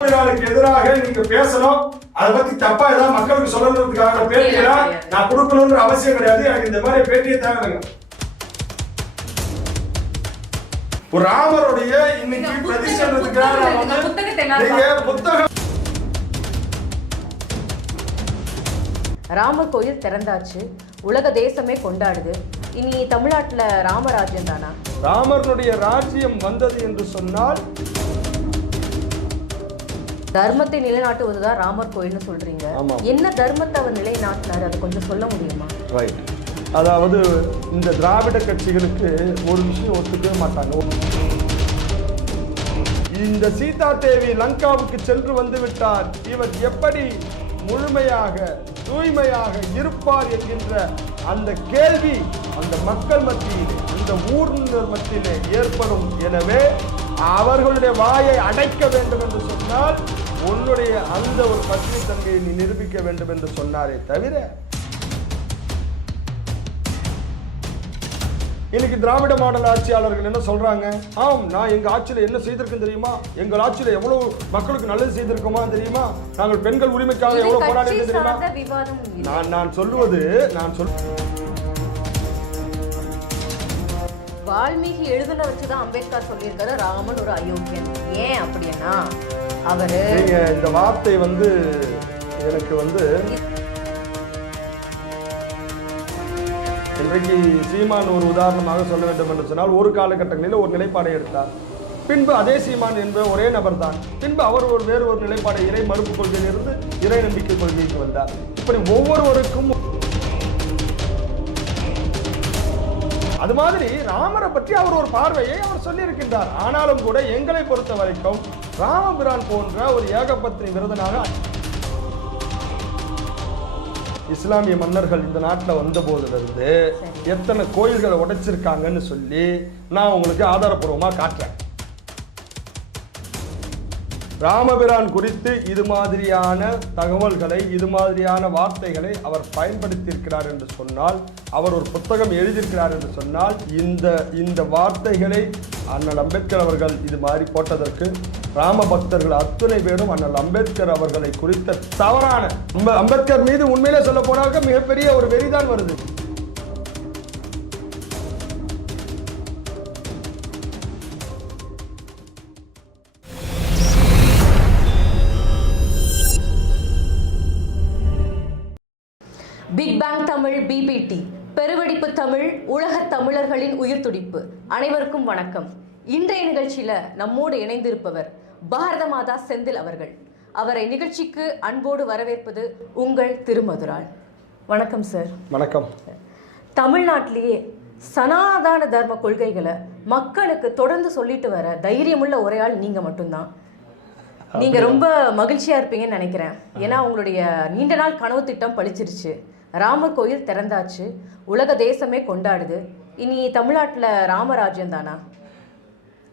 எதிராக நீங்க பேசணும். அதை பத்தி தப்பா ஏதாவது மக்களுக்கு சொல்லணுன்றதுக்காக பேட்டியெல்லாம் நான் கொடுக்கணும்ன்ற அவசியம் கிடையாது. எனக்கு இந்த மாதிரி பேட்டியை தேவைங்க. ஒரு ராமருடைய இன்னைக்கு பிரதிஷ்டத்துக்காக புத்தகம் ராமர் கோயில் திறந்தாச்சு, உலக தேசமே கொண்டாடுது. இனி தமிழ்நாட்டுல ராமராஜ்யம் தானா? ராமருடைய ராஜ்யம் வந்தது என்று சொன்னால் தர்மத்தை நிலைநாட்டுவதுதான் ராமர் கோயில்னு சொல்றீங்க. என்ன தர்மத்தை அவர் நிலைநாட்டினார், அதை கொஞ்சம் சொல்ல முடியுமா? ரைட். அதாவது இந்த திராவிட கட்சிகளுக்கு ஒரு விஷயம் ஒத்துக்கவே மாட்டாங்க. இந்த சீதா தேவி லங்காவுக்கு சென்று வந்து விட்டார், இவர் எப்படி முழுமையாக தூய்மையாக இருப்பார் என்கின்ற அந்த கேள்வி அந்த மக்கள் மத்தியிலே, அந்த ஊரினர் மத்தியிலே ஏற்படும். எனவே அவர்களுடைய வாயை அடைக்க வேண்டும் என்று சொன்னால் உன்னுடைய அந்த ஒரு பத்னி தன்மையை நீ நிரூபிக்க வேண்டும் என்று சொன்னாரே தவிர, இன்னைக்கு திராவிட மாடல் ஆட்சியாளர்கள் என்ன சொல்றாங்க? நான் எங்க ஆட்சியில என்ன செய்திருக்கேன் தெரியுமா, எங்கள் ஆட்சியில எவ்வளவு மக்களுக்கு நல்லது செய்திருக்கோமா தெரியுமா, நாங்கள் பெண்கள் உரிமைக்காக எவ்வளவு போராடி தெரியுமா. நான் சொல்லுவது வால்மீகி எழுதுன வச்சுதான் அம்பேத்கர் சொல்லியிருக்காரு ராமன் ஒரு அயோக்கியன். ஏன் அப்படின்னா அவரு இந்த வார்த்தை எனக்கு இன்றைக்கு சீமான் ஒரு உதாரணமாக சொல்ல வேண்டும் என்று சொன்னால், ஒரு காலகட்டங்களில் ஒரு நிலைப்பாடை எடுத்தார், பின்பு அதே சீமான் என்ப ஒரே நபர் தான், பின்பு அவர் வேறு ஒரு நிலைப்பாடை இறை மறுப்பு கொள்கையிலிருந்து இறை நம்பிக்கை கொள்கைக்கு வந்தார். இப்படி ஒவ்வொருவருக்கும் அது மாதிரி ராமரை பற்றி அவர் ஒரு பார்வையை அவர் சொல்லியிருக்கின்றார். ஆனாலும் கூட எங்களை பொறுத்த வரைக்கும் ராமபிரான் போன்ற ஒரு ஏகபத்னி விரதனாக இஸ்லாமிய மன்னர்கள் இந்த நாட்டில் வந்த போதிலிருந்து எத்தனை கோயில்களை உடைச்சிருக்காங்கன்னு சொல்லி நான் உங்களுக்கு ஆதாரப்பூர்வமாக காட்டுறேன். ராமபிரான் குறித்து இது மாதிரியான தகவல்களை, இது மாதிரியான வார்த்தைகளை அவர் பயன்படுத்தியிருக்கிறார் என்று சொன்னால், அவர் ஒரு புத்தகம் எழுதியிருக்கிறார் என்று சொன்னால், இந்த வார்த்தைகளை அண்ணல் அம்பேத்கர் அவர்கள் இது மாதிரி போட்டதற்கு ராம பக்தர்கள் அத்தனை பேரும் அண்ணல் அம்பேத்கர் அவர்களை குறித்த தவறான, அம்பேத்கர் மீது உண்மையிலே சொல்ல போனாக்க மிகப்பெரிய ஒரு வெறிதான் வருது. பிக் பேங் தமிழ், பிபிடி, பெருவெடிப்பு தமிழ், உலக தமிழர்களின் உயிர் துடிப்பு. அனைவருக்கும் வணக்கம். இன்றைய நிகழ்ச்சியில நம்மோடு இணைந்திருப்பவர் பாரத மாதா செந்தில் அவர்கள். அவரை நிகழ்ச்சிக்கு அன்போடு வரவேற்பது உங்கள் திருமதுரால். வணக்கம் சார். வணக்கம். தமிழ்நாட்டிலேயே சனாதன தர்ம கொள்கைகளை மக்களுக்கு தொடர்ந்து சொல்லிட்டு வர தைரியமுள்ள ஒரே ஆள் நீங்க மட்டும்தான். நீங்க ரொம்ப மகிழ்ச்சியா இருப்பீங்கன்னு நினைக்கிறேன். ஏன்னா உங்களுடைய நீண்ட நாள் கனவு திட்டம் பழிச்சிருச்சு. ராமர் கோயில் திறந்தாச்சு, உலக தேசமே கொண்டாடுது. இனி தமிழ்நாட்டுல ராமராஜ்யம் தானா?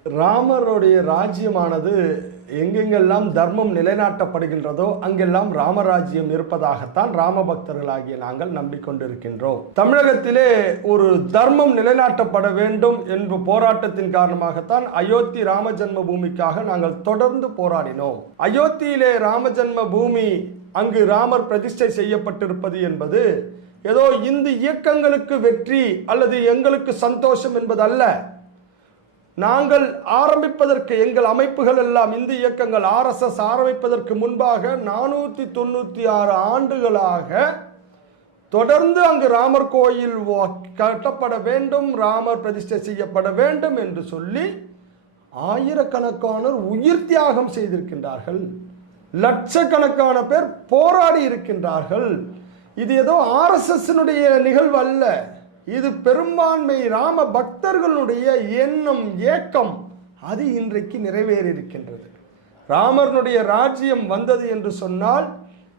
ராமருடைய ராஜ்யமானது எங்கெங்கெல்லாம் தர்மம் நிலைநாட்டப்படுகின்றதோ அங்கெல்லாம் ராமராஜ்யம் இருப்பதாகத்தான் ராம பக்தர்களாகிய நாங்கள் நம்பிக்கொண்டிருக்கின்றோம். தமிழகத்திலே ஒரு தர்மம் நிலைநாட்டப்பட வேண்டும் என்ற போராட்டத்தின் காரணமாகத்தான் அயோத்தி ராம ஜன்ம பூமிக்காக நாங்கள் தொடர்ந்து போராடினோம். அயோத்தியிலே ராம ஜன்ம பூமி, அங்கு ராமர் பிரதிஷ்டை செய்யப்பட்டிருப்பது என்பது ஏதோ இந்து இயக்கங்களுக்கு வெற்றி அல்லது எங்களுக்கு சந்தோஷம் என்பது அல்ல. நாங்கள் ஆரம்பிப்பதற்கு, எங்கள் அமைப்புகள் எல்லாம் இந்து இயக்கங்கள் RSS ஆரம்பிப்பதற்கு முன்பாக 496 ஆண்டுகளாக தொடர்ந்து அங்கு ராமர் கோயில் கட்டப்பட வேண்டும், ராமர் பிரதிஷ்டை செய்யப்பட வேண்டும் என்று சொல்லி ஆயிரக்கணக்கானோர் உயிர் தியாகம் செய்திருக்கின்றார்கள். லட்சக்கணக்கான பேர் போராடி இருக்கின்றார்கள். இது ஏதோ RSSனுடைய நிகழ்வு அல்ல, இது பெரும்பான்மை ராம பக்தர்களுடைய எண்ணம், ஏக்கம். அது இன்றைக்கு நிறைவேறியிருக்கின்றது. ராமனுடைய ராஜ்யம் வந்தது என்று சொன்னால்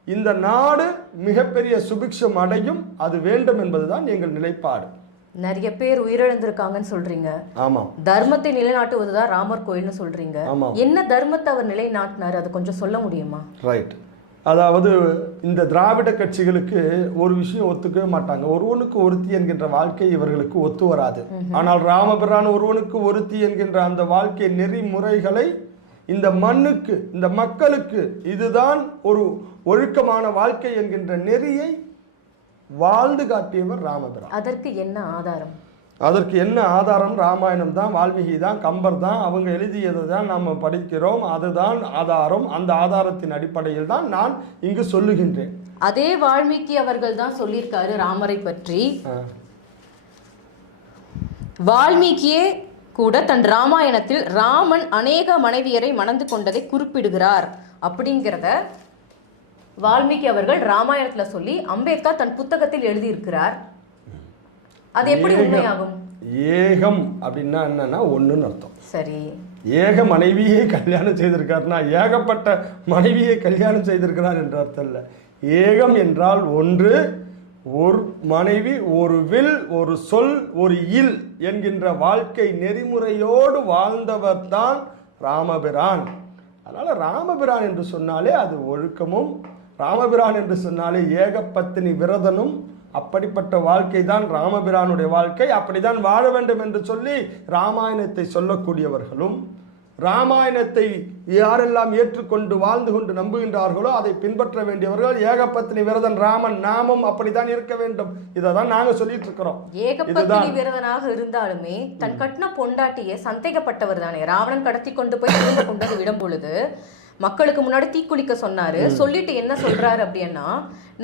இந்த நாடு மிகப்பெரிய சுபிக்ஷம் அடையும். அது வேண்டும் என்பதுதான் எங்கள் நிலைப்பாடு. நிறைய பேர் உயிரிழந்திருக்காங்கன்னு சொல்றீங்க. ஆமாம். தர்மத்தை நிலைநாட்டுவதுதான் ராமர் கோயில்னு சொல்றீங்க. என்ன தர்மத்தை அவர் நிலைநாட்டினார், அதை கொஞ்சம் சொல்ல முடியுமா? ரைட். அதாவது இந்த திராவிட கட்சிகளுக்கு ஒரு விஷயம் ஒத்துக்கவே மாட்டாங்க. ஒருவனுக்கு ஒருத்தி என்கின்ற வாழ்க்கை இவர்களுக்கு ஒத்து வராது. ஆனால் ராமபிரான் ஒருவனுக்கு ஒருத்தி என்கின்ற அந்த வாழ்க்கை நெறிமுறைகளை இந்த மண்ணுக்கு, இந்த மக்களுக்கு இதுதான் ஒரு ஒழுக்கமான வாழ்க்கை என்கின்ற நெறியை வாழ்ந்து காட்டியவர் ராமபிரான். அதற்கு என்ன ஆதாரம்? அதற்கு என்ன ஆதாரம்? ராமாயணம் தான், வால்மீகி தான், கம்பர் தான், அவங்க எழுதியது தான் நம்ம படிக்கிறோம். அதுதான் ஆதாரம். அந்த ஆதாரத்தின் அடிப்படையில் தான் நான் இங்கு சொல்லுகின்றேன். அதே வால்மீகி அவர்கள் தான் சொல்லியிருக்காரு ராமரை பற்றி. வால்மீகியே கூட தன் ராமாயணத்தில் ராமன் அநேக மனைவியரை மணந்து கொண்டதை குறிப்பிடுகிறார் அப்படிங்கிறத வால்மீகி அவர்கள் ராமாயணத்துல சொல்லி அம்பேத்கர் தன் புத்தகத்தில் எழுதியிருக்கிறார். அது எப்படி உண்மையாகும்? ஏகம் அப்படின்னா என்னன்னா ஒண்ணுன்னு அர்த்தம். சரி, ஏக மனைவியை கல்யாணம் செய்திருக்காருன்னா ஏகப்பட்ட மனைவியை கல்யாணம் செய்திருக்கிறார் என்ற அர்த்தம் இல்லை. ஏகம் என்றால் ஒன்று, ஒரு மனைவி, ஒரு வில், ஒரு சொல், ஒரு இல் என்கின்ற வாழ்க்கை நெறிமுறையோடு வாழ்ந்தவர் தான் ராமபிரான். அதனால ராமபிரான் என்று சொன்னாலே அது ஒழுக்கமும், ராமபிரான் என்று சொன்னாலே ஏகபத்தினி விரதனும், அப்படிப்பட்ட வாழ்க்கை தான் ராமபிரானுடைய வாழ்க்கை. அப்படிதான் வாழ வேண்டும் என்று சொல்லி ராமாயணத்தை சொல்லக்கூடியவர்களும், ராமாயணத்தை யாரெல்லாம் ஏற்றுக்கொண்டு வாழ்ந்து கொண்டு நம்புகின்றார்களோ அதை பின்பற்ற வேண்டியவர்கள் ஏகபத்தினி விரதன் ராமன் நாமம் அப்படித்தான் இருக்க வேண்டும். இதை தான் நாங்கள் சொல்லிட்டு இருக்கிறோம். ஏகபத்தினி விரதனாக இருந்தாலுமே தன் கட்டின பொண்டாட்டியை சந்தேகப்பட்டவர் தானே. ராவணன் கடத்தி கொண்டு போய் திரும்ப கொண்டு விடும் பொழுது மக்களுக்கு முன்னாடி தீக்குளிக்க சொன்னாரு. சொல்லிட்டு என்ன சொல்றாரு அப்படின்னா,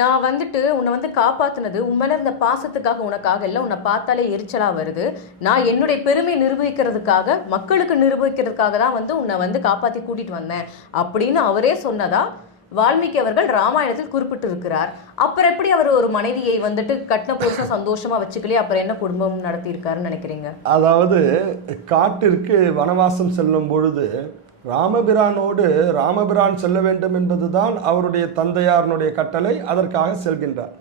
நான் வந்துட்டு உன்னை வந்து காப்பாத்துனது உண்மையில இருந்த பாசத்துக்காக, உனக்காக இல்லை, உன்னை பார்த்தாலே எரிச்சலா வருது. நான் என்னுடைய பெருமை நிரூபிக்கிறதுக்காக, மக்களுக்கு நிரூபிக்கிறதுக்காக தான் வந்து உன்னை வந்து காப்பாத்தி கூட்டிட்டு வந்தேன் அப்படின்னு அவரே சொன்னதா வால்மீகி அவர்கள் ராமாயணத்தில் குறிப்பிட்டு இருக்கிறார். அப்புறம் எப்படி அவர் ஒரு மனைவியை வந்துட்டு கட்டின புருஷன் சந்தோஷமா வச்சுக்கலையே, அப்புறம் என்ன குடும்பம் நடத்தி இருக்காருன்னு நினைக்கிறீங்க? அதாவது காட்டிற்கு வனவாசம் செல்லும் பொழுது ராமபிரானோடு ராமபிரான் செல்ல வேண்டும் என்பதுதான் அவருடைய தந்தையாரனுடைய கட்டளை. அதற்காக செல்கின்றார்.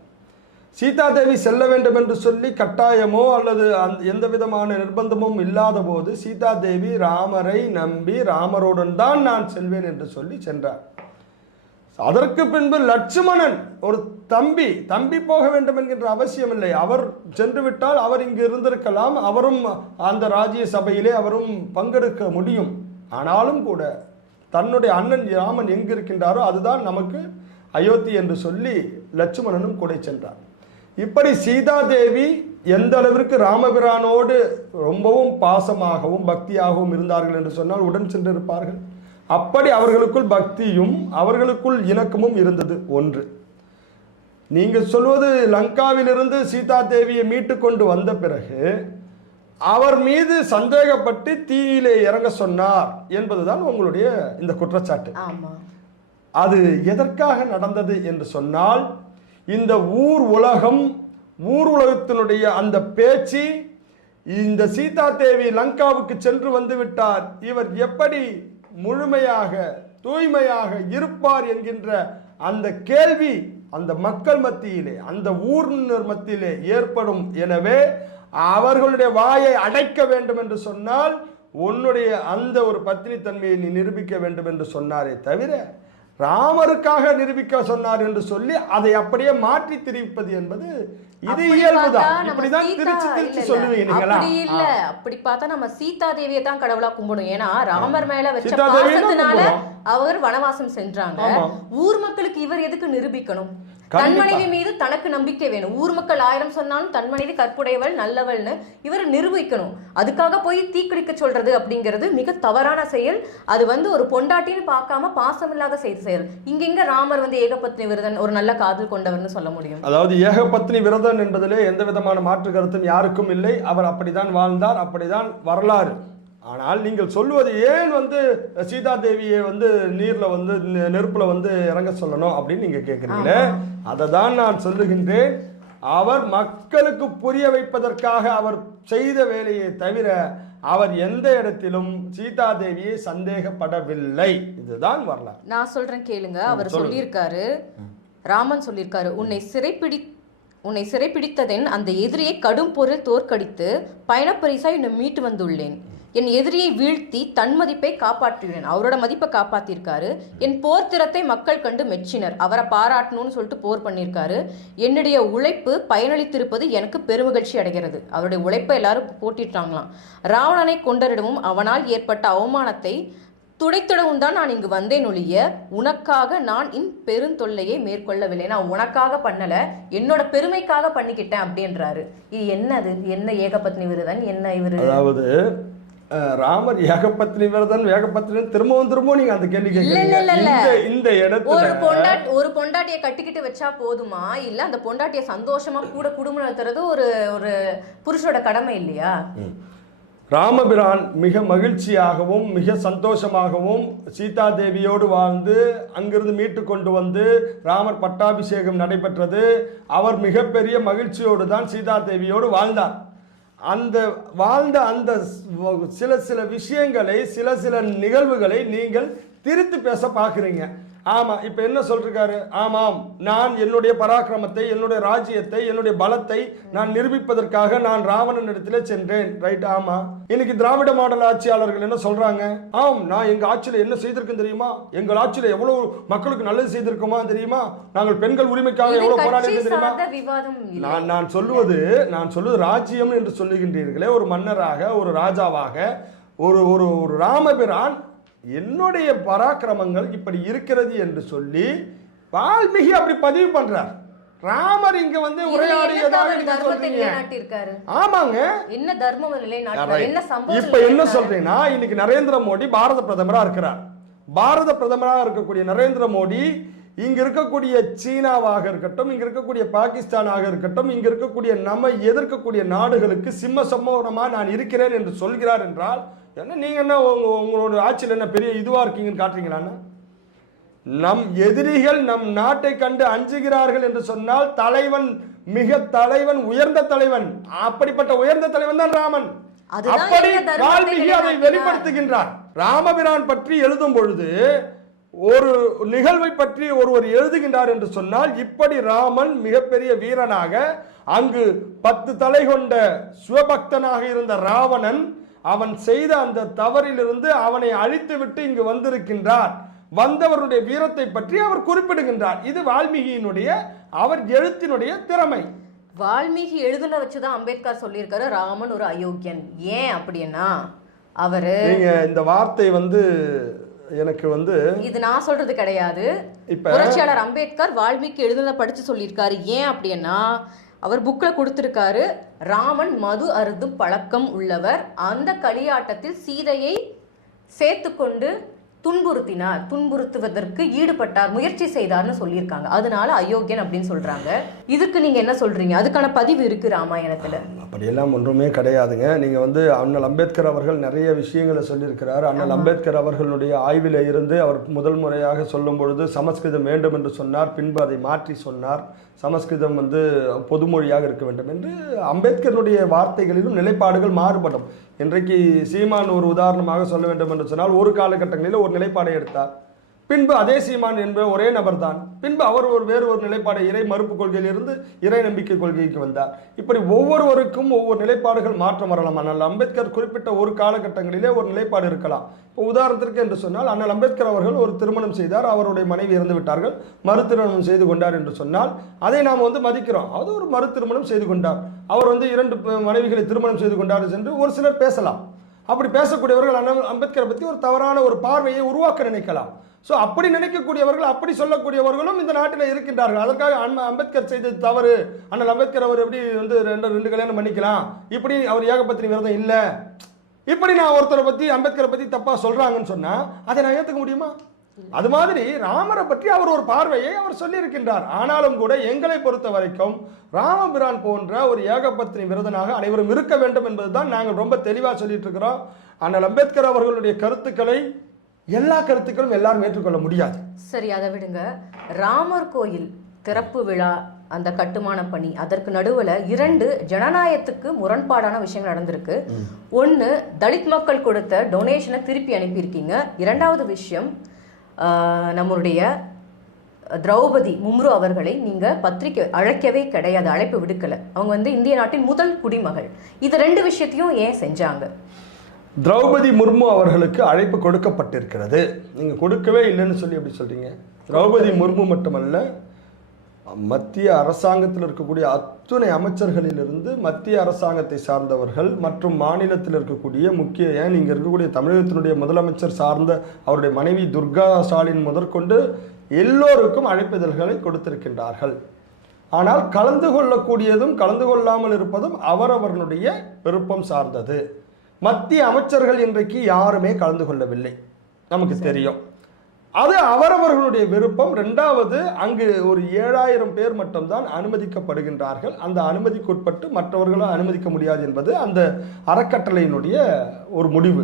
சீதாதேவி செல்ல வேண்டும் என்று சொல்லி கட்டாயமோ அல்லது எந்த விதமான நிர்பந்தமும் இல்லாத போது சீதாதேவி ராமரை நம்பி ராமருடன் தான் நான் செல்வேன் என்று சொல்லி சென்றார். அதற்கு பின்பு லட்சுமணன் ஒரு தம்பி போக வேண்டும் என்கின்ற அவசியம் இல்லை. அவர் சென்று விட்டால் அவர் இங்கு இருந்திருக்கலாம், அவரும் அந்த ராஜ்ய சபையிலே அவரும் பங்கெடுக்க முடியும். ஆனாலும் கூட தன்னுடைய அண்ணன் ராமன் எங்கு இருக்கின்றாரோ அதுதான் நமக்கு அயோத்தி என்று சொல்லி லட்சுமணனும் கூட சென்றார். இப்படி சீதாதேவி எந்த அளவிற்கு ராமபிரானோடு ரொம்பவும் பாசமாகவும் பக்தியாகவும் இருந்தார்கள் என்று சொன்னால் உடன் சென்றிருப்பார்கள். அப்படி அவர்களுக்குள் பக்தியும் அவர்களுக்குள் இணக்கமும் இருந்தது. ஒன்று, நீங்கள் சொல்வது லங்காவிலிருந்து சீதாதேவியை மீட்டு கொண்டு வந்த பிறகு அவர் மீது சந்தேகப்பட்டு தீயிலே இறங்க சொன்னார் என்பதுதான் உங்களுடைய இந்த குற்றச்சாட்டு. அது எதற்காக நடந்தது என்று சொன்னால், இந்த ஊர் உலகத்தினுடைய அந்த பேச்சு, இந்த சீதாதேவி லங்காவுக்கு சென்று வந்து விட்டார், இவர் எப்படி முழுமையாக தூய்மையாக இருப்பார் என்கின்ற அந்த கேள்வி அந்த மக்கள் மத்தியிலே, அந்த ஊரினர் மத்தியிலே ஏற்படும். எனவே அவர்களுடைய வாயை அடைக்க வேண்டும் என்று சொன்னால் உன்னுடைய அந்த ஒரு பத்தினி தன்மையை நீ நிரூபிக்க வேண்டும் என்று சொன்னாரே தவிர ராமருக்காக நிரூபிக்க சொன்னார் என்று சொல்லி அதை அப்படியே மாற்றி தெரிவிப்பது என்பது இது இயல்புதான். இப்படிதான் திருச்சி சொல்லுவீங்களா? இல்ல, அப்படி பார்த்தா நம்ம சீதா தேவியை தான் கடவுளா கும்பிடும். ஏன்னா ராமர் மேல வச்ச பாசத்தினால அவர் வனவாசம் சென்றாங்க. ஊர் மக்களுக்கு இவர் எதுக்கு நிரூபிக்கணும்? தன் மனைவி மீது தனக்கு நம்பிக்கை வேணும். ஊர் மக்கள் 1000 சொன்னாலும் தன் மனைவி கற்புடையவள் நல்லவள்னு இவர் நிரூபிக்கணும். அதுக்காக போய் தீக்குளிக்க சொல்றது அப்படிங்கிறது மிக தவறான செயல். அது வந்து ஒரு பொண்டாட்டின்னு பார்க்காம பாசம் இல்லாத செயல். இங்க ராமர் வந்து ஏகபத்னி விரதன், ஒரு நல்ல காதல் கொண்டவர்னு சொல்ல முடியும். அதாவது ஏகபத்னி விரதன் என்பதிலே எந்த விதமான மாற்று கருத்தும் யாருக்கும் இல்லை. அவர் அப்படித்தான் வாழ்ந்தார், அப்படிதான் வரலாறு. ஆனால் நீங்கள் சொல்லுவது ஏன் வந்து சீதாதேவியை வந்து நீர்ல வந்து நெருப்புல வந்து இறங்க சொல்லணும் அப்படின்னு நீங்க கேட்குறீங்களே, அதை தான் நான் சொல்லுகின்றேன். அவர் மக்களுக்கு புரிய வைப்பதற்காக அவர் செய்த வேலையை தவிர அவர் எந்த இடத்திலும் சீதாதேவியை சந்தேகப்படவில்லை. இதுதான் வரலாறு. நான் சொல்றேன் கேளுங்க. அவர் சொல்லியிருக்காரு, ராமன் சொல்லியிருக்காரு, உன்னை சிறைப்பிடித்ததென் அந்த எதிரியை கடும் பொருள் தோற்கடித்து பயணப்பரிசாய் உன்னை மீட்டு வந்துள்ளேன். என் எதிரியை வீழ்த்தி தன் மதிப்பை காப்பாற்றினேன். அவரோட மதிப்பை காப்பாத்திருக்காரு. என் போர் திறத்தை மக்கள் கண்டு மெச்சினர். அவரை பாராட்டணும்னு சொல்லிட்டு போர் பண்ணியிருக்காரு. என்னுடைய உழைப்பு பயனளித்திருப்பது எனக்கு பெருமகிழ்ச்சி அடைகிறது. அவருடைய உழைப்பை எல்லாரும் போட்டிட்டாங்களாம். ராவணனை கொண்டரிடமும் அவனால் ஏற்பட்ட அவமானத்தை துடைத்திடவும் தான் நான் இங்கு வந்தேன் ஒழிய உனக்காக நான் பெருந்தொல்லையை மேற்கொள்ளவில்லை. நான் உனக்காக பண்ணல, என்னோட பெருமைக்காக பண்ணிக்கிட்டேன் அப்படின்றாரு. இது என்னது? என்ன ஏகபத்னி விரதன்? என்ன இவரு? அதாவது ராமர் ஏகபத்னி விரதன் வேகபத்னி திரும்பவும் நீங்க அந்த கேள்வி கேட்கறீங்க. இந்த இடத்துல ஒரு பொண்டாட்டியை கட்டிக்கிட்டு வச்சா போதுமா, இல்ல அந்த பொண்டாட்டியை சந்தோஷமா கூட குடும்பம் நடத்துறது ஒரு புருஷோட கடமை இல்லையா? ராமபிரான் மிக மகிழ்ச்சியாகவும் மிக சந்தோஷமாகவும் சீதா தேவியோடு வாழ்ந்து அங்கிருந்து மீட்டு கொண்டு வந்து ராமர் பட்டாபிஷேகம் நடைபெற்றது. அவர் மிகப்பெரிய மகிழ்ச்சியோடு தான் சீதா தேவியோடு வாழ்ந்தார். அந்த வாழ்ந்த அந்த சில விஷயங்களை சில நிகழ்வுகளை நீங்கள் திரித்து பேச பார்க்குறீங்க. ஆமாம், இப்போ என்ன சொல்லிருக்காரு? ஆமாம், நான் என்னுடைய பராக்கிரமத்தை, என்னுடைய ராஜ்யத்தை, என்னுடைய பலத்தை நான் நிரூபிப்பதற்காக நான் ராவணன் இடத்துல சென்றேன். ரைட்? ஆமாம். இன்னைக்கு திராவிட மாடல் ஆட்சியாளர்கள் என்ன சொல்றாங்க? ஆம், நான் எங்க ஆட்சியில் என்ன செய்திருக்கேன் தெரியுமா? எங்கள் ஆட்சியில் எவ்வளவு மக்களுக்கு நல்லது செய்திருக்கோமா தெரியுமா? நாங்கள் பெண்கள் உரிமைக்காக எவ்வளவு போராடி தெரியுமா? நான் சொல்லுவது ராஜ்யம் என்று சொல்லுகின்றீர்களே, ஒரு மன்னராக, ஒரு ராஜாவாக, ஒரு ராமபிரான் என்னுடைய பராக்கிரமங்கள் இப்படி இருக்கிறது என்று சொல்லி வால்மீகி அப்படி பதிவு பண்றார். ராமர் இங்க வந்து ஆமாங்க, என்ன தர்மம் இப்ப என்ன சொல்றீங்கன்னா, இன்னைக்கு நரேந்திர மோடி பாரத பிரதமரா இருக்கிறார். பாரத பிரதமராக இருக்கக்கூடிய நரேந்திர மோடி இங்க இருக்கக்கூடிய சீனாவாக இருக்கட்டும், இங்க இருக்கக்கூடிய பாகிஸ்தானாக இருக்கட்டும், இங்க இருக்கக்கூடிய நம்ம எதிர்க்கக்கூடிய நாடுகளுக்கு சிம்ம சம்மோனமா நான் இருக்கிறேன் என்று சொல்கிறார் என்றால் என்ன, நீங்க என்ன உங்களோட ஆட்சியில் என்ன பெரிய இதுவா இருக்கீங்கன்னு காட்டுறீங்களான்னு? நம் எதிரிகள் நம் நாட்டை கண்டு அஞ்சுகிறார்கள் என்று சொன்னால் தலைவன் உயர்ந்த தலைவன், அப்படிப்பட்ட உயர்ந்த தலைவன் தான் ராமன். அப்படி வால்மீகி அதை வெளிப்படுத்துகின்றார். ராமபிரான் பற்றி எழுதும் பொழுது ஒரு நிகழ்வை பற்றி ஒருவர் எழுதுகின்றார் என்று சொன்னால், இப்படி ராமன் மிகப்பெரிய வீரனாக அங்கு 10 தலை கொண்ட சிவபக்தனாக இருந்த ராவணன் அவன் செய்த அந்த தவறிலிருந்து அவனை அழித்து விட்டு இங்கு வந்திருக்கின்றார். வந்தவருடைய வீரத்தை பற்றி அவர் குறிப்பிடுகின்றார். இது வால்மீகியினுடைய அவர் எழுத்தினுடைய திறமை. வால்மீகி எழுதுன வச்சுதான் அம்பேத்கர் சொல்லியிருக்காரு ராமன் ஒரு அயோக்கியன். ஏன் அப்படின்னா அவரு இந்த வார்த்தை வந்து எனக்கு வந்து இது நான் சொல்றது கிடையாது. புரட்சியாளர் அம்பேத்கர் வால்மீகி எழுதுனதை படிச்சு சொல்லியிருக்காரு. ஏன் அப்படின்னா அவர் புக்கில் கொடுத்திருக்காரு, ராமன் மது அருந்தும் பழக்கம் உள்ளவர், அந்த களியாட்டத்தில் சீதையை சேர்த்து கொண்டு துன்புறுத்துவதற்கு ஈடுபட்டார், முயற்சி செய்தார்னு சொல்லியிருக்காங்க. அதனால அயோக்கியன் அப்படின்னு சொல்றாங்க. இதுக்கு நீங்க என்ன சொல்றீங்க? அதுக்கான பதிவு இருக்கு ராமாயணத்துல? அப்படியெல்லாம் ஒன்றுமே கிடையாதுங்க. நீங்க வந்து அண்ணல் அம்பேத்கர் அவர்கள் நிறைய விஷயங்களை சொல்லியிருக்கிறார். அண்ணல் அம்பேத்கர் அவர்களுடைய ஆய்வில் இருந்து அவர் முதல் முறையாக சொல்லும் பொழுது சமஸ்கிருதம் வேண்டும் என்று சொன்னார். பின்பு அதை மாற்றி சொன்னார், சமஸ்கிருதம் வந்து பொதுமொழியாக இருக்க வேண்டும் என்று. அம்பேத்கருடைய வார்த்தைகளிலும் நிலைப்பாடுகள் மாறுபடும். இன்றைக்கு சீமான் ஒரு உதாரணமாக சொல்ல வேண்டும் என்று சொன்னால், ஒரு காலகட்டங்களில் ஒரு நிலைப்பாடை எடுத்தார். பின்பு அதே சீமான் என்ற ஒரே நபர் தான் பின்பு அவர் வேறு ஒரு நிலைப்பாடை இறை மறுப்பு கொள்கையிலிருந்து இறை நம்பிக்கை கொள்கைக்கு வந்தார். இப்படி ஒவ்வொருவருக்கும் ஒவ்வொரு நிலைப்பாடுகள் மாற்றம் வரலாம். ஆனால் அம்பேத்கர் குறிப்பிட்ட ஒரு காலகட்டங்களிலே ஒரு நிலைப்பாடு இருக்கலாம். இப்போ உதாரணத்திற்கு என்று சொன்னால், அண்ணல் அம்பேத்கர் அவர்கள் ஒரு திருமணம் செய்தார், அவருடைய மனைவி இறந்து விட்டார்கள், மறு திருமணம் செய்து கொண்டார் என்று சொன்னால் அதை நாம் வந்து மதிக்கிறோம். அது ஒரு மறு திருமணம் செய்து கொண்டார், அவர் வந்து 2 மனைவிகளை திருமணம் செய்து கொண்டார் என்று ஒரு சிலர் பேசலாம். அப்படி பேசக்கூடியவர்கள் அண்ணல் அம்பேத்கரை பற்றி ஒரு தவறான ஒரு பார்வையை உருவாக்க நினைக்கலாம். ஸோ அப்படி நினைக்கக்கூடியவர்கள், அப்படி சொல்லக்கூடியவர்களும் இந்த நாட்டில் இருக்கின்றார்கள். அதற்காக அம்பேத்கர் செய்தது தவறு, அண்ணல் அம்பேத்கர் அவர் எப்படி வந்து 2 கல்யாணம் பண்ணிக்கலாம், இப்படி அவர் ஏகபத்தினி விரதம் இல்லை, இப்படி நான் ஒருத்தரை பற்றி அம்பேத்கரை பற்றி தப்பாக சொல்கிறாங்கன்னு சொன்னால் அதை நான் ஏற்றுக்க முடியுமா? அது மாதிரி ராமரை பற்றி அவர் ஒரு பார்வையை அவர் சொல்லியிருக்கின்றார். ஆனாலும் கூட எங்களை பொறுத்த வரைக்கும் ராமபிரான் போன்ற ஒரு ஏகபத்தினி விரதனாக அனைவரும் இருக்க வேண்டும் என்பதுதான் நாங்கள் ரொம்ப தெளிவாக சொல்லிட்டு இருக்கிறோம். அண்ணல் அம்பேத்கர் அவர்களுடைய கருத்துக்களை எல்லா கருத்துக்களும் எல்லாரும் ஏற்றுக்கொள்ள முடியாது. சரி, அதை விடுங்க. ராமர் கோயில் திறப்பு விழா, அந்த கட்டுமான பணி, அதற்கு நடுவில் 2 ஜனநாயகத்துக்கு முரண்பாடான விஷயங்கள் நடந்திருக்கு. ஒன்று, தலித் மக்கள் கொடுத்த டொனேஷனை திருப்பி அனுப்பியிருக்கீங்க. 2வது விஷயம், நம்மளுடைய திரௌபதி முர்மு அவர்களை நீங்கள் பத்திரிக்கை அழைக்கவே கிடையாது, அழைப்பு விடுக்கலை. அவங்க வந்து இந்திய நாட்டின் முதல் குடிமகள். இது 2 விஷயத்தையும் ஏன் செஞ்சாங்க? திரௌபதி முர்மு அவர்களுக்கு அழைப்பு கொடுக்கப்பட்டிருக்கிறது, நீங்க கொடுக்கவே இல்லைன்னு சொல்லி எப்படி சொல்றீங்க? திரௌபதி முர்மு மட்டுமல்ல, மத்திய அரசாங்கத்தில் இருக்கக்கூடிய அத்துணை அமைச்சர்களிலிருந்து மத்திய அரசாங்கத்தை சார்ந்தவர்கள் மற்றும் மாநிலத்தில் இருக்கக்கூடிய முக்கிய ஏன் இங்கே இருக்கக்கூடிய தமிழகத்தினுடைய முதலமைச்சர் சார்ந்த அவருடைய மனைவி துர்கா ஸ்டாலின் முதற்கொண்டு எல்லோருக்கும் அழைப்பிதழ்களை கொடுத்திருக்கின்றார்கள். ஆனால் கலந்து கொள்ளக்கூடியதும் கலந்து கொள்ளாமல் இருப்பதும் அவரவர்களுடைய விருப்பம் சார்ந்தது. மத்திய அமைச்சர்கள் இன்றைக்கு யாருமே கலந்து கொள்ளவில்லை, நமக்கு தெரியும். அது அவரவர்களுடைய விருப்பம். ரெண்டாவது, அங்கு ஒரு 7000 பேர் மட்டும்தான் அனுமதிக்கப்படுகின்றார்கள். அந்த அனுமதிக்குட்பட்டு மற்றவர்களும் அனுமதிக்க முடியாது என்பது அந்த அறக்கட்டளையினுடைய ஒரு முடிவு.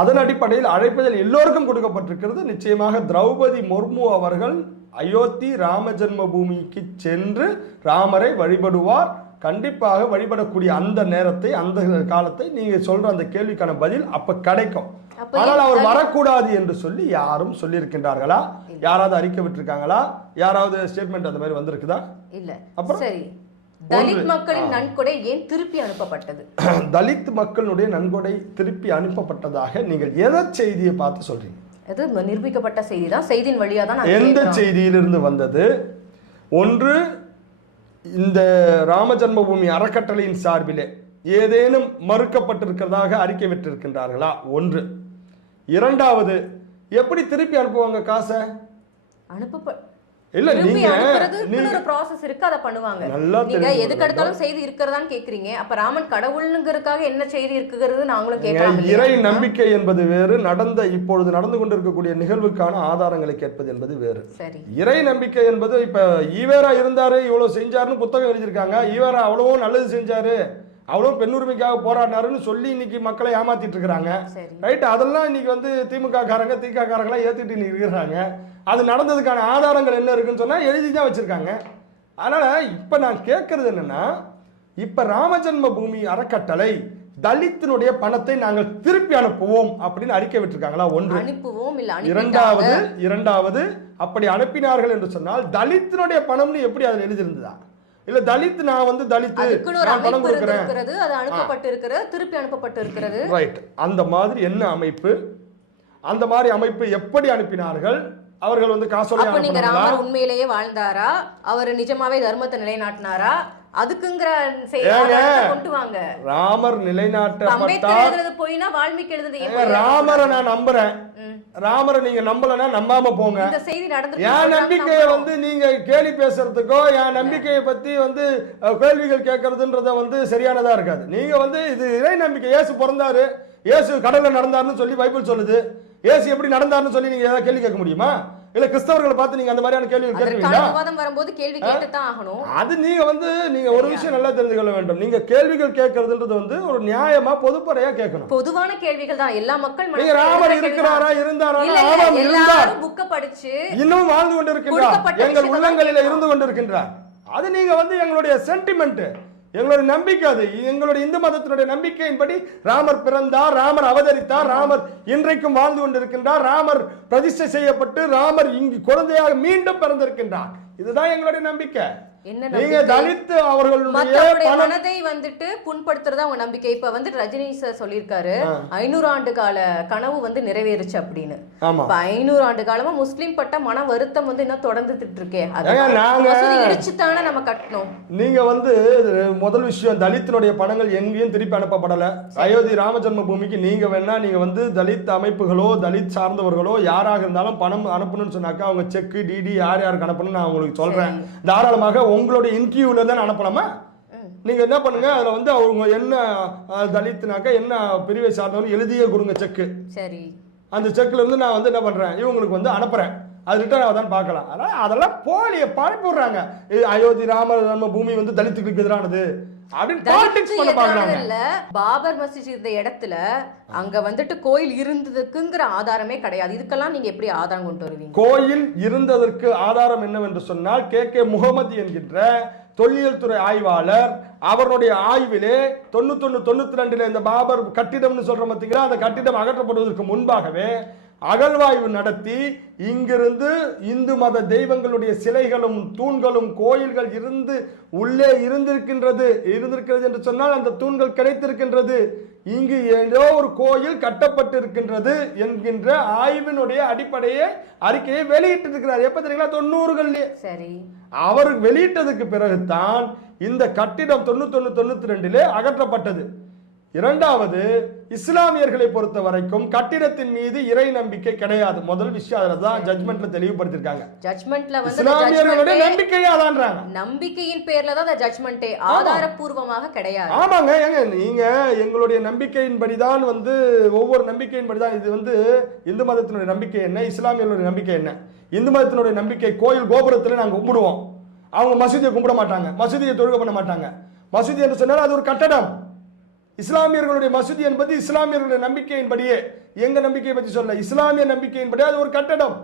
அதன் அடிப்படையில் அழைப்புதல் எல்லோருக்கும் கொடுக்கப்பட்டிருக்கிறது. நிச்சயமாக திரௌபதி முர்மு அவர்கள் அயோத்தி ராம ஜென்ம பூமிக்கு சென்று ராமரை வழிபடுவார். கண்டிப்பாக வழிபடக்கூடிய அந்த நேரத்தை, அந்த காலத்தை நீங்க சொல்ற அந்த கேள்விக்கான பதில் அப்ப கிடைக்கும். ஆனால் அவர் வரக்கூடாது என்று சொல்லி யாரும் சொல்லியிருக்கின்றார்களா? யாராவது அறிக்கை விட்டுருக்காங்களா? யாராவது ஸ்டேட்மெண்ட் அந்த மாதிரி வந்திருக்குதா? இல்ல. அப்புறம் சரி, தலித் மக்களின் நன்கொடை ஏன் திருப்பி அனுப்பப்பட்டது? தலித் மக்களுடைய நன்கொடை திருப்பி அனுப்பப்பட்டதாக நீங்கள் எதை செய்தியை பார்த்து சொல்றீங்க? அது நிரூபிக்கப்பட்ட செய்தி தான். செய்தியின் வழியா தான். எந்த செய்தியிலிருந்து வந்தது? ஒன்று, இந்த ராம ஜென்மபூமி அறக்கட்டளையின் சார்பிலே ஏதேனும் மறுக்கப்பட்டிருக்கிறதாக அறிக்கை விட்டிருக்கின்றார்களா? ஒன்று. இரண்டாவது, எப்படி திருப்பி அனுப்புவாங்க காசை? இல்ல, நீங்க ஒரு process இருக்கு, அத பண்ணுவாங்க. நீங்க எதுக்கு எடுத்தாலும் செய்தி இருக்கிறதான்னு கேக்குறீங்க. அப்ப ராமன் கடவுளுங்கிறதுக்காக என்ன செய்தி இருக்குங்கிறது நாங்களும் கேட்கலாம். இறை நம்பிக்கை என்பது வேறு, இப்பொழுது நடந்து கொண்டிருக்கக்கூடிய நிகழ்வுக்கான ஆதாரங்களை கேட்பது என்பது வேறு. இறை நம்பிக்கை என்பது, இப்ப ஈவேரா இருந்தாரு, இவ்வளவு செஞ்சாருன்னு புத்தகம் எழுதியிருக்காங்க. ஈவேரா அவ்வளவோ நல்லது செஞ்சாரு, அவ்வளோ பெண்ணுரிமைக்காக போராடினாருன்னு சொல்லி இன்னைக்கு மக்களை ஏமாத்திட்டு இருக்கிறாங்க. ரைட், அதெல்லாம் இன்னைக்கு வந்து திமுக காரங்க திக காரங்களாம் ஏத்துட்டு இருக்கிறாங்க. அது நடந்ததுக்கான ஆதாரங்கள் என்ன இருக்குன்னு சொன்னா எழுதி தான் வச்சிருக்காங்க. அதனால இப்ப நான் கேட்கறது என்னன்னா, இப்ப ராமஜென்ம பூமி அறக்கட்டளை தலித்தினுடைய பணத்தை நாங்கள் திருப்பி அனுப்புவோம் அப்படின்னு அறிக்கை விட்டுருக்காங்களா? ஒன்று. இரண்டாவது, அப்படி அனுப்பினார்கள் என்று சொன்னால் தலித்தினுடைய பணம்னு எப்படி அதில் எழுதியிருந்ததா? இல்ல தலித், நான் வந்து தலித் நான் பணம் கொடுக்கிறேன், அது அனுப்பப்பட்டிருக்கிறது, திருப்பி அனுப்பப்பட்டிருக்கிறது. ரைட். அந்த மாதிரி என்ன அமைப்பு? அந்த மாதிரி அமைப்பு எப்படி அனுப்பினார்கள்? அவர்கள் வந்து காசோலை அனுப்பினாங்களா? நீங்க ராமர் உண்மையிலேயே வாழ்ந்தாரா? அவர் நிஜமாவே தர்மத்தை நிலைநாட்டினாரா? அதுக்குங்கற கொண்டு வாங்க. ராமர் நிலைநாட்டப்பட்டார் போயினா வால்மீகி எழுதுது. ராமரை நான் நம்புறேன், ராமரை நீங்க நம்பலன்னா நம்பாம போங்க. இந்த செய்தி நடந்து என் நம்பிக்கையை வந்து நீங்க கேலி பேசுறதுக்கோ என் நம்பிக்கையை பத்தி வந்து கேள்விகள் கேட்கறதுன்றத வந்து சரியானதா இருக்காது. நீங்க வந்து இது இறை நம்பிக்கை. இயேசு பிறந்தாரு, இயேசு கடல்ல நடந்தாருன்னு சொல்லி பைபிள் சொல்லுது. இயேசு எப்படி நடந்தாருன்னு சொல்லி நீங்க ஏதாவது கேள்வி கேட்க முடியுமா? இல்ல கிறிஸ்தவர்களை பார்த்து நீங்க அந்த மாதிரியான கேள்விகள் கேட்பீங்களா? விவாதம் வரும்போது கேள்வி கேட்டுதான் ஆகணும். அது நீங்க ஒரு விஷயம் நல்லா தெரிந்து கொள்ள வேண்டும். நீங்க கேள்விகள் கேட்கறதுன்றது வந்து ஒரு நியாயமா பொதுப்படையா கேட்கணும். பொதுவான கேள்விகள் தான். எல்லா மக்கள் நீங்க ராமர் இருக்கிறாரா இருந்தாரா? எல்லாரும் புக்க படிச்சு இன்னும் வாழ்ந்து கொண்டிருக்கின்றார், எங்கள் உள்ளங்களில இருந்து கொண்டிருக்கின்றார். அது நீங்க வந்து எங்களுடைய சென்டிமெண்ட், எங்களுடைய நம்பிக்கை. அது எங்களுடைய இந்து மதத்தினுடைய நம்பிக்கையின்படி ராமர் பிறந்தார், ராமர் அவதரித்தார், ராமர் இன்றைக்கும் வாழ்ந்து கொண்டிருக்கின்றார், ராமர் பிரதிஷ்டை செய்யப்பட்டு ராமர் இங்கு குழந்தையாக மீண்டும் பிறந்திருக்கின்றார். இதுதான் எங்களுடைய நம்பிக்கை. நீங்க தலித் அவர்களுடைய மனதை வந்துட்டு புண்படுத்துறதா உங்க நம்பிக்கை. இப்ப வந்து ரஜினி சார் சொல்லியிருக்காரு 500 ஆண்டு கால கனவு வந்து நிறைவேறுச்சு அப்படின்னு. இப்ப 500 ஆண்டு காலமா முஸ்லிம் பட்ட மன வருத்தம் வந்து இன்னும் தொடர்ந்துட்டு இருக்கே. இடிச்சுத்தானே நம்ம கட்டணும். நீங்க வந்து முதல் விஷயம், தலித்தினுடைய பணங்கள் எங்கேயும் திருப்பி அனுப்பப்படல. அயோத்தி ராம ஜென்ம பூமிக்கு நீங்க வேணா நீங்க வந்து தலித் அமைப்புகளோ தலித் சார்ந்தவர்களோ யாராக இருந்தாலும் பணம் அனுப்பணும்னு சொன்னாக்கா அவங்க செக்கு டிடி யார் யாருக்கு அனுப்பணும்னு நான் உங்களுக்கு சொல்றேன். தாராளமாக உங்களுடைய இன்கியூல தான் அனுப்பலாமா? நீங்க என்ன பண்ணுங்க, அதுல வந்து அவங்க என்ன தலித்னாக்க என்ன பிரிவை சார்ந்தவங்க எழுதியே கொடுங்க செக்கு. சரி, அந்த செக்ல இருந்து நான் வந்து என்ன பண்றேன், இவங்களுக்கு வந்து அனுப்புறேன், அது ரிட்டர்ன் ஆகுதான்னு பார்க்கலாம். அதெல்லாம் போலிய பரப்பி விடுறாங்க. அயோத்தி ராம ஜென்ம பூமி வந்து தலித்துக்கு எதிரானது அப்படின்னு பாலிடிக்ஸ் பண்ண பாக்குறாங்க. பாபர் மஸ்ஜித் இந்த இடத்துல அங்க வந்துட்டு கோயில் இருந்ததுக்குங்கிற ஆதாரமே கிடையாது. இதுக்கெல்லாம் நீங்க எப்படி ஆதாரம் கொண்டு வருவீங்க? கோயில் இருந்ததற்கு ஆதாரம் என்னவென்று சொன்னால், கே முகமது என்கின்ற தொல்லியல் துறை ஆய்வாளர் அவருடைய ஆய்விலே 91-92 இந்த பாபர் கட்டிடம்னு சொல்ற பார்த்தீங்களா, அந்த கட்டிடம் அகற்றப்படுவதற்கு முன்பாகவே அகழ்வாய்வு நடத்தி இங்கிருந்து இந்து மத தெய்வங்களுடைய சிலைகளும் தூண்களும் கோயில்கள் இருந்து உள்ளே இருந்திருக்கின்றது என்று சொன்னால் அந்த தூண்கள் கிடைத்திருக்கின்றது, இங்கு ஏதோ ஒரு கோயில் கட்டப்பட்டிருக்கின்றது என்கின்ற ஆய்வினுடைய அடிப்படையை அறிக்கையை வெளியிட்டிருக்கிறார். எப்ப தெரியுங்களா? 90களிலே. சரி, அவர் வெளியிட்டதுக்கு பிறகுதான் இந்த கட்டிடம் 91-92 அகற்றப்பட்டது. இரண்டாவது, இஸ்லாமியர்களை பொறுத்த வரைக்கும் கட்டிடத்தின் மீது இறை நம்பிக்கை கிடையாது. முதல் விஷயம் அதுல தான் ஜட்ஜ்மெண்ட்ல தெளிவுபடுத்திருக்காங்க. ஜட்ஜ்மெண்ட்ல வந்து இஸ்லாமியர்களுடைய நம்பிக்கையே அதான்றாங்க. நம்பிக்கையின் பேர்ல தான் அந்த ஜட்ஜ்மெண்டே, ஆதாரபூர்வமாக கிடையாது. ஆமாங்க. ஏங்க நீங்க எங்களுடைய நம்பிக்கையின்படிதான் வந்து ஒவ்வொரு நம்பிக்கையின்படிதான் இது வந்து இந்து மதத்தினுடைய நம்பிக்கை என்ன, இஸ்லாமியர்களுடைய நம்பிக்கை என்ன. இந்து மதத்தினுடைய நம்பிக்கை கோயில் கோபுரத்துல நாங்க கும்பிடுவோம், அவங்க மசூதியை கும்பிட மாட்டாங்க, மசூதியை தொழுகை பண்ண மாட்டாங்க. மசூதி என்று சொன்னால் அது ஒரு கட்டடம். இஸ்லாமியர்களுடைய மசூதி என்பது இஸ்லாமியர்களுடைய நம்பிக்கையின்படியே, எங்க நம்பிக்கையை பற்றி சொல்ல, இஸ்லாமிய நம்பிக்கையின்படி அது ஒரு கட்டடம்.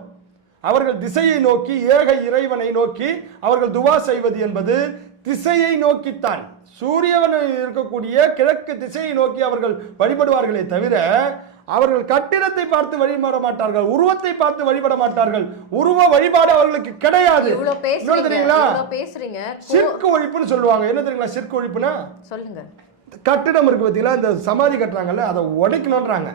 அவர்கள் திசையை நோக்கி ஏக இறைவனை நோக்கி அவர்கள் துவா செய்வது என்பது திசையை நோக்கித்தான், சூரியவன் இருக்கக்கூடிய கிழக்கு திசையை நோக்கி அவர்கள் வழிபடுவார்களே தவிர அவர்கள் கட்டிடத்தை பார்த்து வழிபட மாட்டார்கள், உருவத்தை பார்த்து வழிபட மாட்டார்கள். உருவ வழிபாடு அவர்களுக்கு கிடையாது. தெரியுங்களா? சிற்கு ஒழிப்புன்னு சொல்லுவாங்க. என்ன தெரியுங்களா சிற்கு ஒழிப்புனா? சொல்லுங்க. கட்டிடம் இருக்கு பார்த்தீங்களா, இந்த சமாதி கட்டுறாங்கல்ல, அதை உடைக்கணும்ன்றாங்க.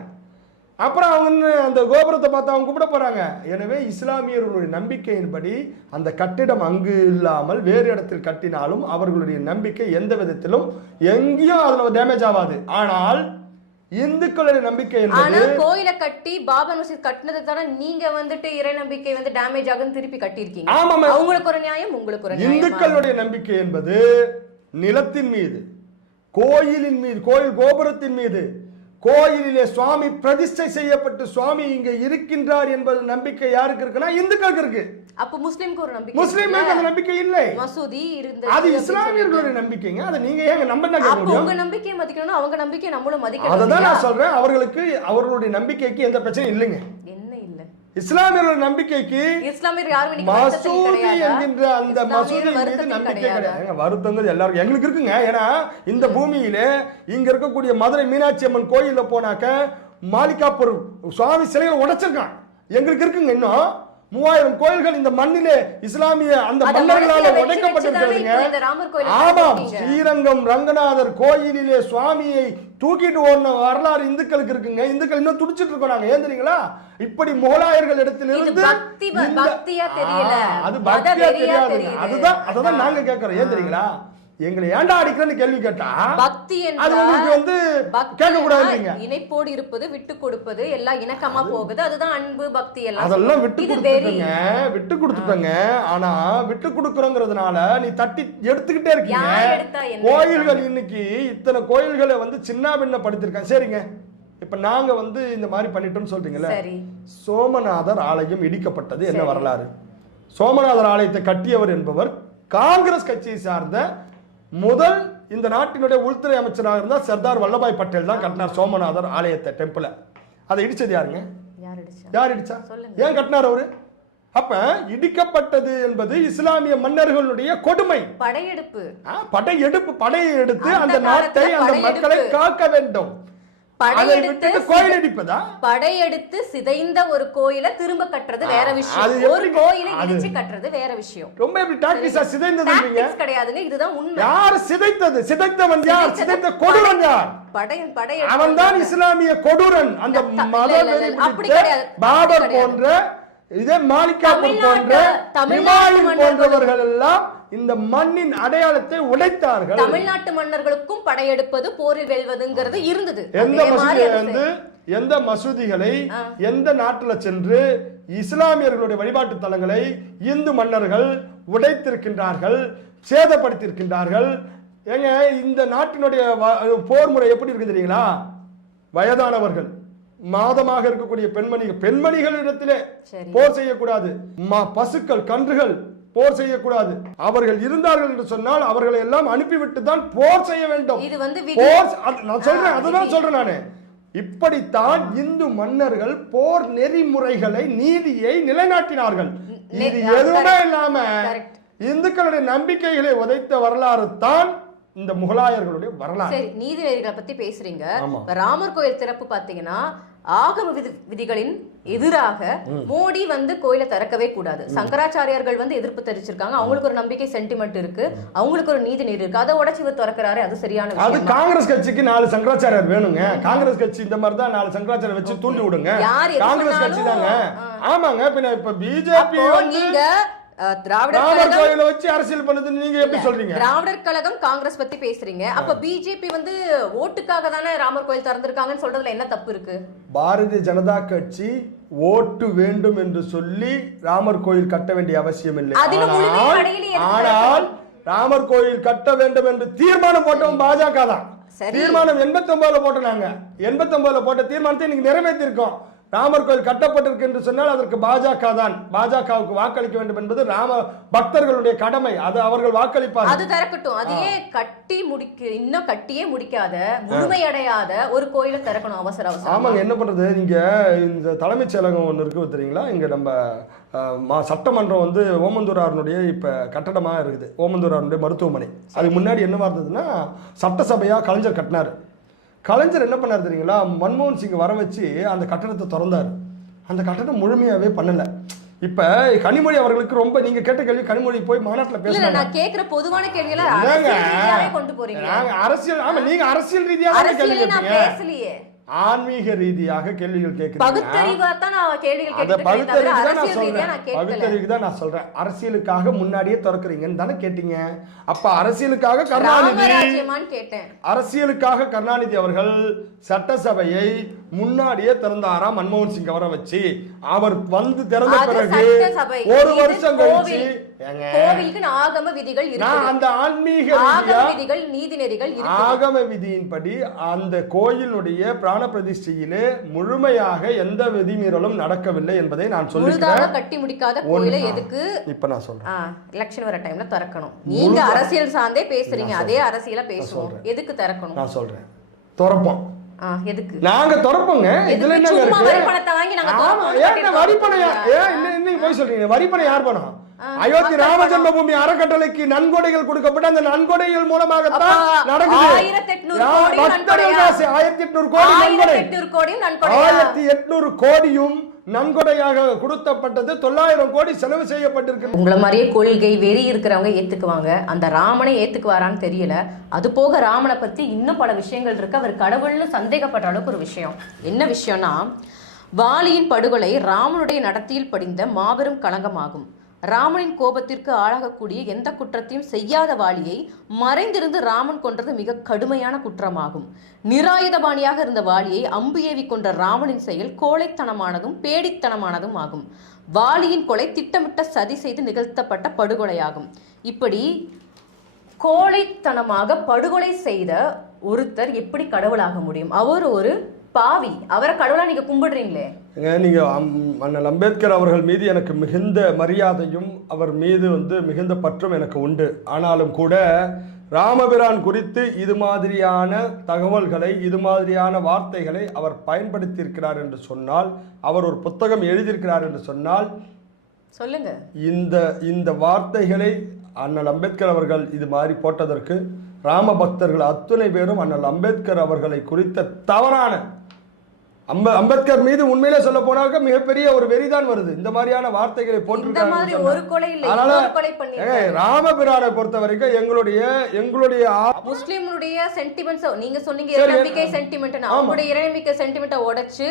அப்புறம் அவங்க அந்த கோபுரத்தை பார்த்து அவங்க கூப்பிட போறாங்க. எனவே இஸ்லாமியர்களுடைய நம்பிக்கையின்படி அந்த கட்டிடம் அங்கு இல்லாமல் வேறு இடத்தில் கட்டினாலும் அவர்களுடைய நம்பிக்கை எந்த விதத்திலும் எங்கேயும் அதுல டேமேஜ் ஆகாது. ஆனால் இந்துக்களுடைய நம்பிக்கை என்பது, கோயிலை கட்டி பாபர் மசூத் கட்டினது தானே நீங்க வந்துட்டு இறை நம்பிக்கை வந்து டேமேஜ் ஆகுன்னு திருப்பி கட்டியிருக்கீங்க. ஆமாம், அவங்களுக்கு ஒரு நியாயம், உங்களுக்கு ஒரு நியாயம். இந்துக்களுடைய நம்பிக்கை என்பது நிலத்தின் மீது, கோயிலின் மீது, கோயில் கோபுரத்தின் மீது, கோயிலிலே சுவாமி பிரதிஷ்டை செய்யப்பட்டு சுவாமி இங்க இருக்கின்றார் என்பது நம்பிக்கை யாருக்கு இருக்குன்னா இந்துக்களுக்கு இருக்கு. அப்ப முஸ்லிம்க்கு ஒரு நம்பிக்கை, முஸ்லிம்களுக்கு அந்த நம்பிக்கை இல்லை. மசூதி இருந்த அது இஸ்லாமியர்களுடைய நம்பிக்கைங்க. அதை நீங்க ஏங்க நம்ப அப்ப உங்க நம்பிக்கையை மதிக்கணும், அவங்க நம்பிக்கையை நம்மளும் மதிக்கணும். அததான் நான் சொல்றேன். அவர்களுக்கு அவர்களுடைய நம்பிக்கைக்கு எந்த பிரச்சனையும் இல்லைங்க. என்ன இல்ல? இஸ்லாமியர்கள் நம்பிக்கைக்கு இஸ்லாமியர் யாரும் மசூதி என்கின்ற அந்த மசூதி மீது நம்பிக்கை கிடையாது. வருத்தங்கள் எல்லாருக்கும் எங்களுக்கு இருக்குங்க. ஏன்னா இந்த பூமியிலே இங்க இருக்கக்கூடிய மதுரை மீனாட்சி அம்மன் கோயில்ல போனாக்க மாலிகாப்பூர் சுவாமி சிலைகளை உடைச்சிருக்கான். எங்களுக்கு இருக்குங்க. இன்னும் 3000 கோயில்கள் இந்த மண்ணிலே இஸ்லாமிய அந்த மன்னர்களால் உடைக்கப்பட்டிருக்கிறதுங்க. ஆமாம், ஸ்ரீரங்கம் ரங்கநாதர் கோயிலிலே சுவாமியை தூக்கிட்டு ஓடின வரலாறு இந்துக்களுக்கு இருக்குங்க. இந்துக்கள் இன்னும் துடிச்சிட்டு இருக்கோம் நாங்க. ஏன் தெரியுங்களா? இப்படி முகலாயர்கள் இடத்திலிருந்து அது பக்தியா தெரியாது. அதுதான் நாங்க கேட்கிறோம். ஏன் தெரியுங்களா? எங்களை ஏண்டா அடிக்கிறன்னு கேள்வி கேட்டா பக்தி அது உங்களுக்கு வந்து கேட்க கூடாதுங்க. இணைப்போடு இருப்பது, விட்டு கொடுப்பது, எல்லாம் இணக்கமா போகுது, அதுதான் அன்பு பக்தி. எல்லாம் அதெல்லாம் விட்டு கொடுத்துட்டங்க. ஆனா விட்டு கொடுக்கறோங்கிறதுனால நீ தட்டி எடுத்துக்கிட்டே இருக்கீங்க. கோயில்கள் இன்னைக்கு இத்தனை கோயில்களை வந்து சின்ன பின்ன படுத்திருக்காங்க. சரிங்க, இப்ப நாங்க வந்து இந்த மாதிரி பண்ணிட்டோம்னு சொல்றீங்கல்ல. சோமநாதர் ஆலயம் இடிக்கப்பட்டது என்ன வரலாறு? சோமநாதர் ஆலயத்தை கட்டியவர் என்பவர் காங்கிரஸ் கட்சியை சார்ந்த முதல் இந்த நாட்டினுடைய உள்துறை அமைச்சராக இருந்தால் சர்தார் வல்லபாய் பட்டேல் தான் கட்டினார் சோமநாதர் ஆலயத்தை, டெம்பிள. அதை இடிச்சது யாருங்க? யார் இடிச்சா? ஏன் கட்டினார் அவரு? அப்ப இடிக்கப்பட்டது என்பது இஸ்லாமிய மன்னர்களுடைய கொடுமை. படையை எடுத்து அந்த நாட்டை அந்த மக்களை காக்க வேண்டும். படையெடுத்து சிதைந்த ஒரு கோயிலை திரும்ப கட்டுறது வேற விஷயம், ஒரு கோயிலை இடிச்சு கட்டுறது வேற விஷயம். ரொம்ப எப்படி டாக்டிஸா சிதைந்ததுங்க கிடையாதுங்க. இதுதான் உண்மை. யார் சிதைத்தது? சிதைத்தவன் யார்? சிதைத்த கொடூரன் யார்? அவன் தான் இஸ்லாமிய கொடூரன். அந்த பாபர் போன்ற, இதே மாலிகாப்பூர் போன்ற, ஹுமாயூன் போன்றவர்கள் எல்லாம் இந்த மண்ணின் அடையாளத்தை உடைத்தார்கள். தமிழ்நாட்டு மன்னர்களுக்கும் படையெடுப்பது, போரில் வெல்வதுங்கிறது இருந்தது. எந்த மசூதிகளை எந்த நாட்டுல சென்று இஸ்லாமியர்களுடைய வழிபாட்டு தலங்களை இந்து மன்னர்கள் உடைத்திருக்கின்றார்கள், சேதப்படுத்தியிருக்கின்றார்கள். ஏங்க இந்த நாட்டினுடைய போர் முறை எப்படி இருக்கு தெரியுங்களா? வயதானவர்கள், மாதமாக இருக்கக்கூடிய பெண்மணிகளிடத்திலே போர் செய்யக்கூடாது. பசுக்கள், கன்றுகள் போர் செய்யக்கூடாது. அவர்கள் இருந்தார்கள் என்று சொன்னால் அவர்களை எல்லாம் அனுப்பிவிட்டு தான் போர் செய்ய வேண்டும். நான் சொல்றேன், அதுதான் சொல்றேன் நானு. இப்படித்தான் இந்து மன்னர்கள் போர் நெறிமுறைகளை, நீதியை நிலைநாட்டினார்கள். இது எதுவுமே இல்லாம இந்துக்களுடைய நம்பிக்கைகளை உதைத்த வரலாறு தான் இந்த முகலாயர்களுடைய வரலாறு. சரி, நீதிநெறிகளை பத்தி பேசுறீங்க. ராமர் கோயில் திறப்பு பாத்தீங்கன்னா ஆகம விதிகளின் எதிராக மோடி வந்து கோயிலை திறக்கவே கூடாது. சங்கராச்சாரியார்கள் வந்து எதிர்ப்பு தெரிவிச்சிருக்காங்க. அவங்களுக்கு ஒரு நம்பிக்கை சென்டிமெண்ட் இருக்கு, அவங்களுக்கு ஒரு நீதி நீர் இருக்கு. அதை உடச்சி இவர் திறக்கிறாரு, அது சரியான அது விஷயம். காங்கிரஸ் கட்சிக்கு 4 சங்கராச்சாரியார் வேணுங்க. காங்கிரஸ் கட்சி இந்த மாதிரி தான் 4 சங்கராச்சாரியார் வச்சு தூண்டி விடுங்க. காங்கிரஸ் கட்சி தாங்க. ஆமாங்க. இப்ப பிஜேபி நீங்க திராவிடர் கோயிலை வச்சு அரசியல் பண்ணுதுன்னு நீங்க எப்படி சொல்றீங்க? திராவிடர் கழகம் காங்கிரஸ் பத்தி பேசுறீங்க. அப்ப பிஜேபி வந்து ஓட்டுக்காக தானே ராமர் கோயில் திறந்திருக்காங்கன்னு சொல்றதுல என்ன தப்பு இருக்கு? பாரதிய ஜனதா கட்சி ஓட்டு வேண்டும் என்று சொல்லி ராமர் கோயில் கட்ட வேண்டிய அவசியம் இல்லை. ஆனால் ராமர் கோயில் கட்ட வேண்டும் என்று தீர்மானம் போட்டோம் பாஜக தான். தீர்மானம் 89 போட்டோம். 89 போட்ட தீர்மானத்தை இன்னைக்கு நிறைவேற்றிருக்கோம். ராமர் கோயில் கட்டப்பட்டிருக்கு என்று சொன்னால் அதற்கு பாஜக தான். பாஜகவுக்கு வாக்களிக்க வேண்டும் என்பது ராம பக்தர்களுடைய கடமை. அது அவர்கள் வாக்களிப்பார்கள். அது திறக்கட்டும். அதையே இன்னும் கட்டியே முடிக்காத, முழுமையடையாத ஒரு கோயிலை திறக்கணும் அவசர அவசரம். ஆமாங்க. என்ன பண்றது? நீங்க இந்த தலைமைச் செயலகம் ஒன்று இருக்கு தெரியுங்களா? இங்க நம்ம சட்டமன்றம் வந்து ஓமந்தூராருடைய இப்ப கட்டடமா இருக்குது. ஓமந்தூராருடைய மருத்துவமனை. அதுக்கு முன்னாடி என்னவா இருந்ததுன்னா சட்டசபையா கலைஞர் கட்டினாரு. கலைஞர் என்ன பண்ணார் தெரியுங்களா? மன்மோகன் சிங் வர வச்சு அந்த கட்டடத்தை திறந்தார். அந்த கட்டடம் முழுமையாவே பண்ணல. இப்ப கனிமொழி அவர்களுக்கு ரொம்ப நீங்க கேட்ட கேள்வி கனிமொழி போய் மாநாட்டில் பேசுறாங்க. நான் கேக்குற பொதுவான கேள்விகளை கொண்டு போறீங்க. அரசியல் ஆமா, நீங்க அரசியல் ரீதியாக கேள்வி கேட்பீங்க. பேசலையே, ஆன்மீக ரீதியாக கேள்விகள் கேட்கிறீங்க. பகுத்தறிவுக்கு தான் நான் சொல்றேன். அரசியலுக்காக முன்னாடியே திறக்கிறீங்கன்னு தானே கேட்டீங்க. அப்ப அரசியலுக்காக கருணாநிதி அவர்கள் சட்டசபையை முன்னாடியே திறந்தாராம் மன்மோகன் சிங் அவரை வச்சு. அவர் வந்து திறந்த பிறகு ஒரு வருஷம் கழிச்சு கோவிலுக்கு ஆகம விதிகள் இருக்கு. அந்த ஆன்மீக விதிகள், நீதி நெறிகள் இருக்கு. ஆகம விதியின்படி அந்த கோயிலுடைய பிராண பிரதிஷ்டையிலே முழுமையாக எந்த விதிமீறலும் நடக்கவில்லை என்பதை நான் சொல்லிக்கிறேன். கட்டி முடிக்காத கோயிலை எதுக்கு இப்ப நான் சொல்றேன் எலெக்ஷன் வர டைம்ல திறக்கணும்? நீங்க அரசியல் சார்ந்தே பேசுறீங்க, அதே அரசியல பேசுவோம். எதுக்கு திறக்கணும்? நான் சொல்றேன். திறப்போம். எதுக்கு நாங்க திறப்போங்க? இதுல என்ன இருக்கு? வரிப்பணத்தை வாங்கி நாங்க வரிப்பணையா? இன்னைக்கு போய் சொல்றீங்க. வரிப்பணம் யார் பணம்? அயோத்தி ராம ஜென்மபூமி அறக்கட்டளைக்கு நன்கொடைகள் கொடுக்கப்பட்ட அந்த நன்கொடைகள் மூலமாகத்தான் நடக்குது. 1800 கோடியும் நன்கொடையாக கொடுக்கப்பட்டது. 900 கோடி செலவு செய்யப்பட்டிருக்கு. உங்களை மாதிரியே கொள்கை வெறி இருக்கிறவங்க ஏத்துக்குவாங்க. அந்த ராமனை ஏத்துக்குவாரான்னு தெரியல. அது போக ராமனை பத்தி இன்னும் பல விஷயங்கள் இருக்கு. அவர் கடவுள்னு சந்தேகப்படுற அளவுக்கு ஒரு விஷயம். என்ன விஷயம்னா, வாலியின் படுகொலை ராமனுடைய நடத்தையில் படிந்த மாபெரும் களங்கமாகும். ராமனின் கோபத்திற்கு ஆளாகக்கூடிய எந்த குற்றத்தையும் செய்யாத வாலியை மறைந்திருந்து ராமன் கொன்றது மிக கடுமையான குற்றமாகும். நிராயுதபாணியாக இருந்த வாலியை அம்பு ஏவி கொன்ற ராமனின் செயல் கோழைத்தனமானதும் பேடித்தனமானதும் ஆகும். வாலியின் கொலை திட்டமிட்ட சதி செய்து நிகழ்த்தப்பட்ட படுகொலையாகும். இப்படி கோழைத்தனமாக படுகொலை செய்த ஒருத்தர் எப்படி கடவுளாக முடியும்? அவர் ஒரு பாவி. அவரை கடவுளா நீங்க கும்பிடுறீங்களே. நீங்க அண்ணல் அம்பேத்கர் அவர்கள் மீது எனக்கு மிகுந்த மரியாதையும் அவர் மீது மிகுந்த பற்றும் எனக்கு உண்டு. ஆனாலும் கூட ராமபிரான் குறித்து இது மாதிரியான தகவல்களை, இது மாதிரியான வார்த்தைகளை அவர் பயன்படுத்தி இருக்கிறார் என்று சொன்னால், அவர் ஒரு புத்தகம் எழுதியிருக்கிறார் என்று சொன்னால் சொல்லுங்க. இந்த வார்த்தைகளை அண்ணல் அம்பேத்கர் அவர்கள் இது மாதிரி போட்டதற்கு ராம பக்தர்கள் அத்துணை பேரும் அண்ணல் அம்பேத்கர் அவர்களை குறித்த தவறான அம்பேத்கர் மீது உண்மையிலே சொல்ல போனாக்க மிகப்பெரிய ஒரு வெறிதான் வருது. இந்த மாதிரியான வார்த்தைகளை போட்டிருக்காங்க. ராமபிரானை பொறுத்த வரைக்கும் எங்களுடைய முஸ்லிம்களுடைய சென்டிமெண்ட்ஸ் நீங்க சொன்னீங்க, நம்பிக்கை சென்டிமெண்ட், அவங்களுடைய இறைநம்பிக்கை சென்டிமெண்ட்டை உடைச்சு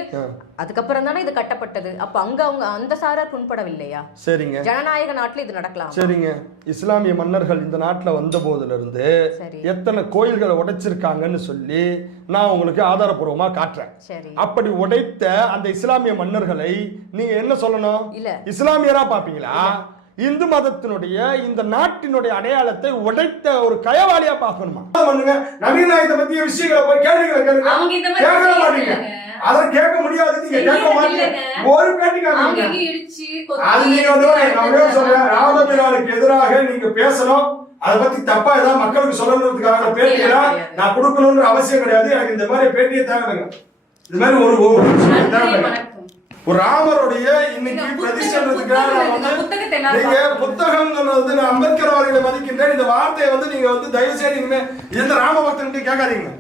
அதுக்கப்புறம் தானே இது கட்டப்பட்டது. அப்ப அவங்க அந்த சாரார் புண்படவில்லையா? சரிங்க. ஜனநாயக நாட்டுல இது நடக்கலாம். சரிங்க. இஸ்லாமிய மன்னர்கள் இந்த நாட்டுல வந்த போதுல இருந்து எத்தனை கோயில்களை உடைச்சிருக்காங்கன்னு சொல்லி நான் உங்களுக்கு ஆதாரப்பூர்வமா காட்டுறேன். அப்படி உடைத்த அந்த இஸ்லாமிய மன்னர்களை நீங்க என்ன சொல்லணும்? இஸ்லாமியரா பாப்பீங்களா? இந்து மதத்தினுடைய இந்த நாட்டினுடைய அடையாளத்தை உடைத்த ஒரு கயவாளியா பார்க்கணுமா? நவீனாயத்தை பத்திய விஷயங்களை போய் கேள்விகளை கேட்க அதை கேட்க முடியாது. நீங்க கேட்க மாட்டீங்க. ஒரு ராமபிரானுக்கு எதிராக நீங்க பேசணும். அதை பத்தி தப்பா ஏதாவது மக்களுக்கு சொல்லணுன்றதுக்காக பேட்டிகளா நான் கொடுக்கணும்ன்ற அவசியம் கிடையாது. எனக்கு இந்த மாதிரி பேட்டியை தேவைங்க. இது மாதிரி ஒரு ராமருடைய இன்னைக்கு பிரதிஷ்டன்றதுக்காக நீங்க புத்தகம் அம்பேத்கர் அவர்களை மதிக்கின்ற இந்த வார்த்தையை நீங்க தயவு செய்து இந்த ராம பக்தன் கேட்காதீங்க.